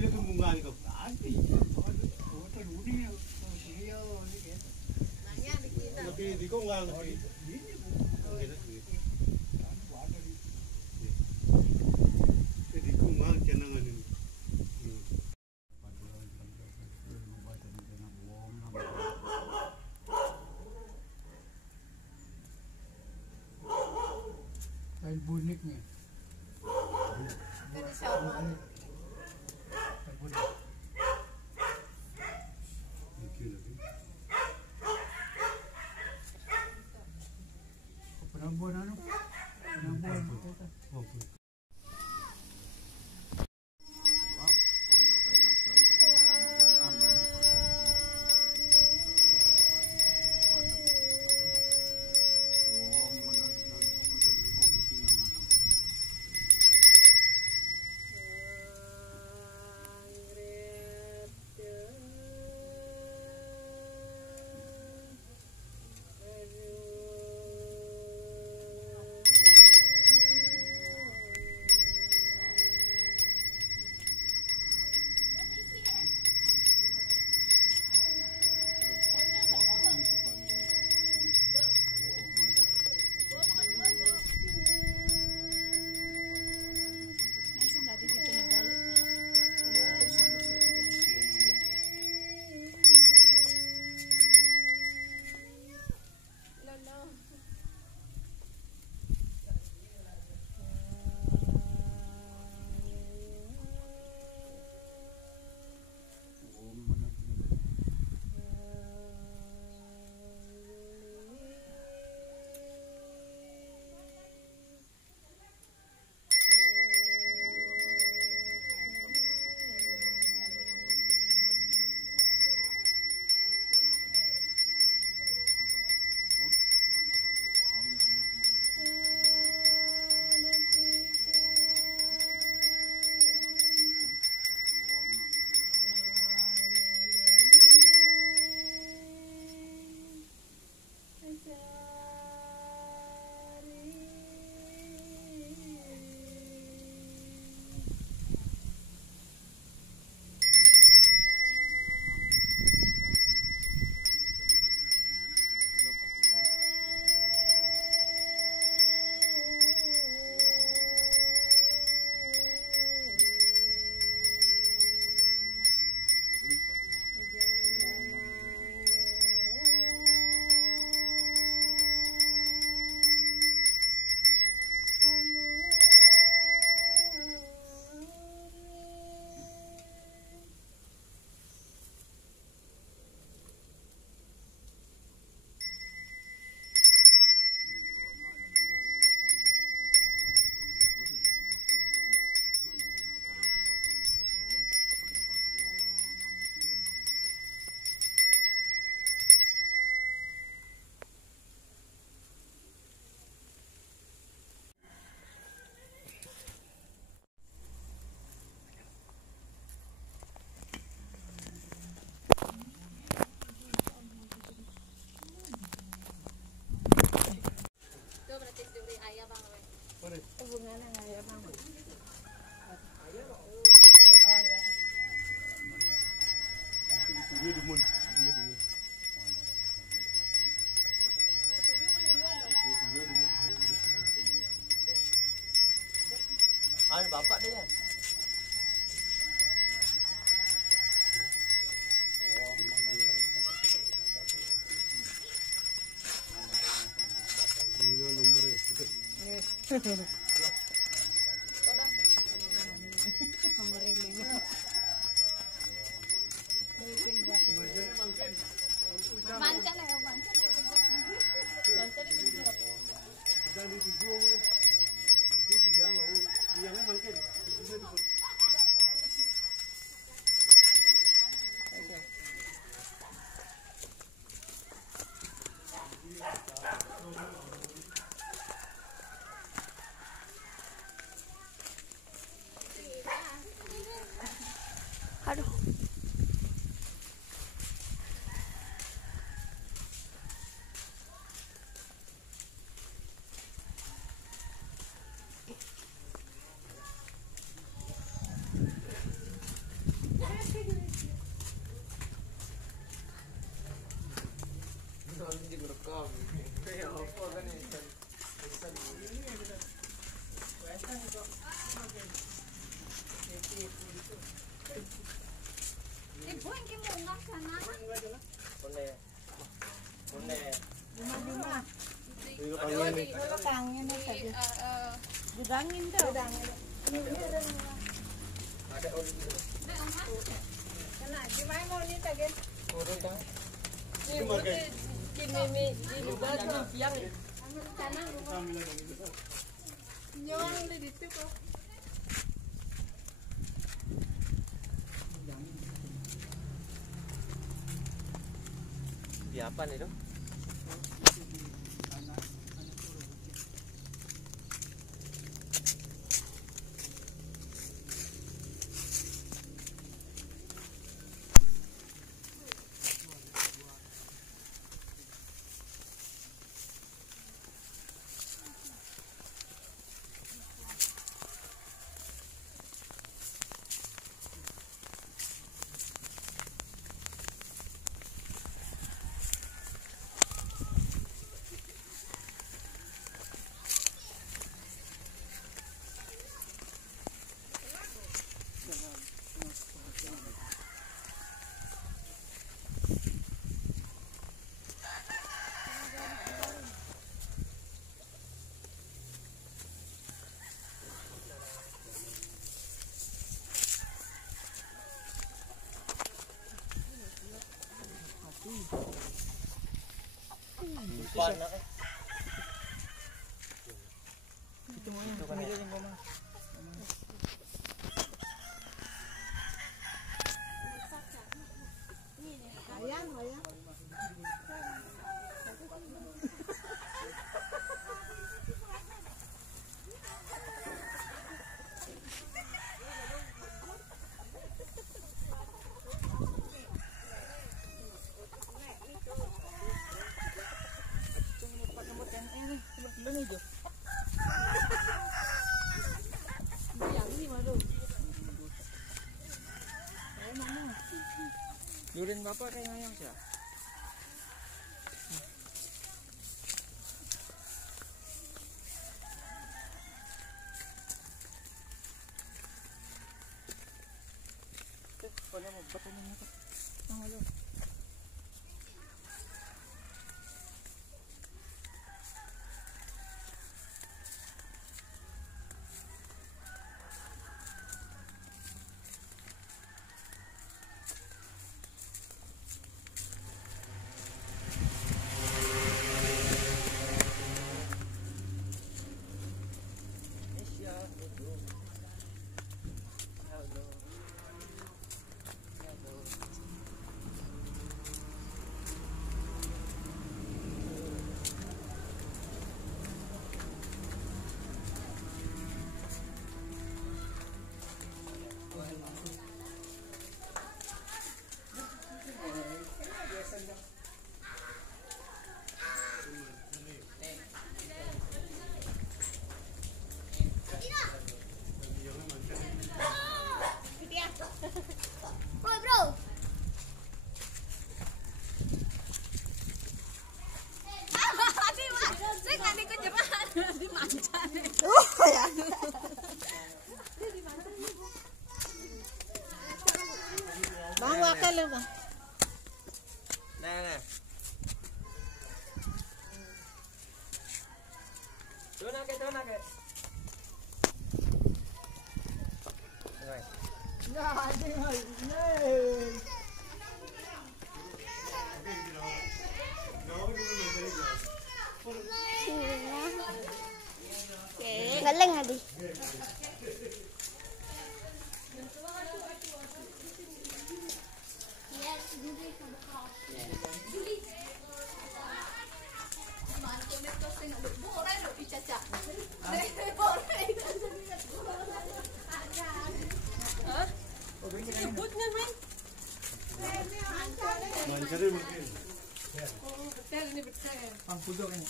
itu bunga itu. Nanti, oh teruni dia gitu. Nanya di kita. Tapi di kau nggak lagi. Ini Jadi kau nggak kenangan ini. kain buniknya. Itu di siapa? Kain bunik. Penambuhan ano? Penambuhan kita. Hubungannya nggak ya bang? Dia demun, dia demun. Ano bapak dia ya? Ini nomornya. Manca lah, manca. Jangan ditujuh. Itu jangan, jangan mungkin. Aduh. Dudangin daw. Dudangin. Ada oli dulu. Kena, gimana mau nih tagen? Turun kan? Ini juga tuh yang tanah rumah. Nyawang di situ kok. Di apa nih dong? Panas eh. Itu kan ya. Ayam. Durin bapak kayak ngayang sih. Pada mau bapak ini apa? Halo. Bang wakil lu bang. Nah. Tuh nak ke. Rồi. Galing nga di. Mancarin mungkin. Betul ini betul. Pang pudok ini.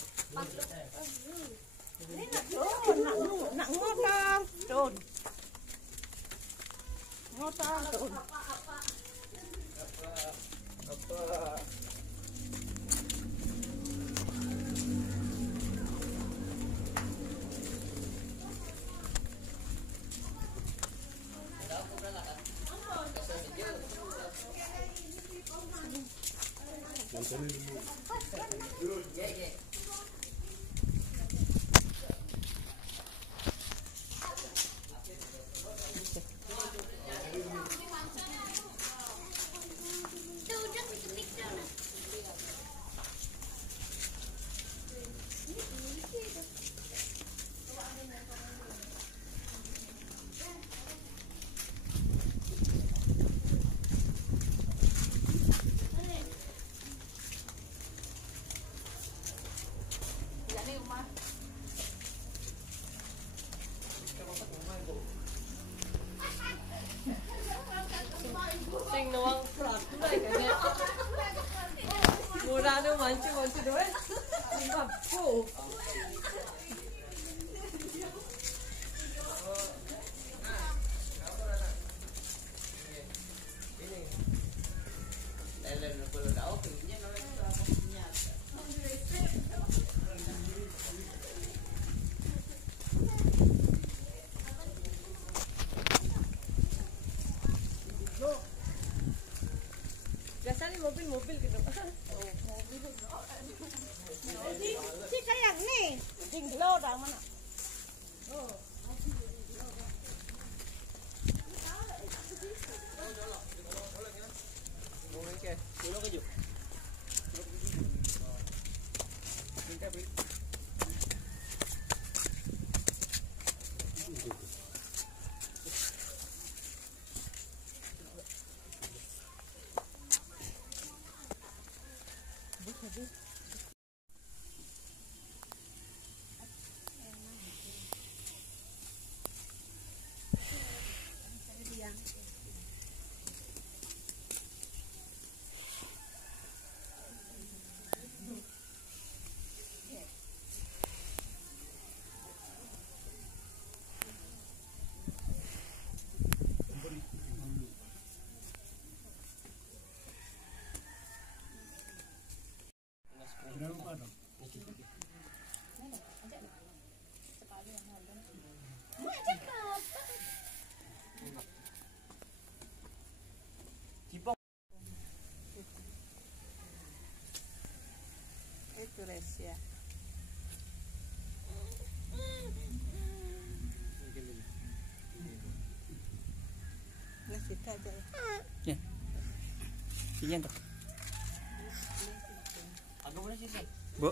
Nak ngotong, Don. Ngotong, Don. Apa? Mancarin dulu. mancing doang. Limbahku. Biasanya mobil gitu. Si kayak nih. Ding lo dah mana? Berapa dong? Itu rahasia. Nasi aja. Sini tuh. Agak boleh sih. Bu.